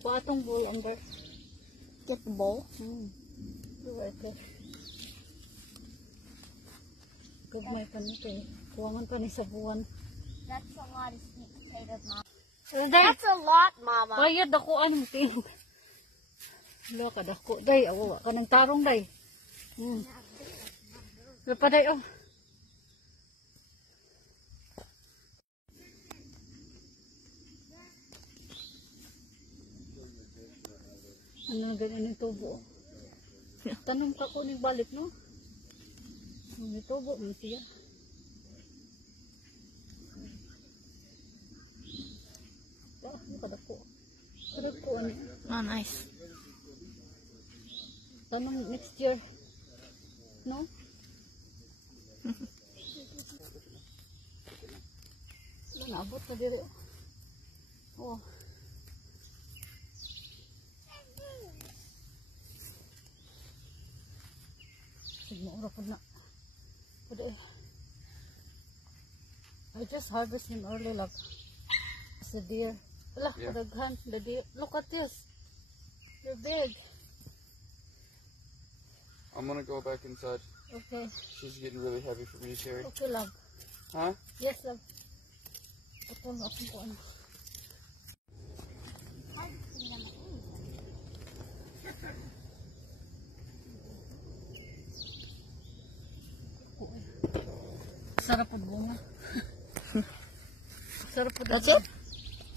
Patong bowl under. Get the bowl. Okay. Gagmay pa nito eh. Kuwangan pa ni sa buwan. That's a lot of sweet potatoes, Mom. Day, That's a lot, Mama. kaya dako anong tin. Wala ka dako. Day, awawa ka ng tarong, day. Wala pa, day, oh. Ano na ganyan yung tubo? Tanong ka ko ng balik, no? May tubo, may siya. Kadako. Kadako, ano? Oh, nice. Tanong next year. No? Naabot na diri. Oh. Sigmura po na. I just harvest him early, love. It's the deer. Wala, kadaghan. The deer. Look at this. They're big. I'm gonna go back inside. Okay. She's getting really heavy for me to carry. Okay, love. Huh? Yes, love. Ito na akong kuwan. Sarap po bunga. Sarap po. That's it?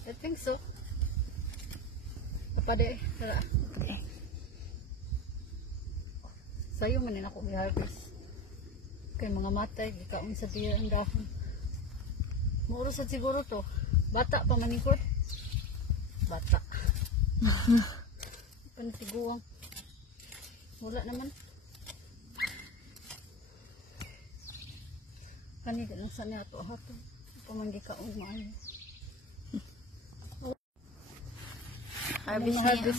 I think so. Kapade, tara. Okay. Sayo manin ako may harvest. Kay mga matay, gikaon sa deer ang dahon. Maurusan siguro to. Bata pa maningkod. Bata. Panisiguang. Wala naman. Kanina lang sa niya ito hato. Pamanggi kaon maayo. Harvest niya.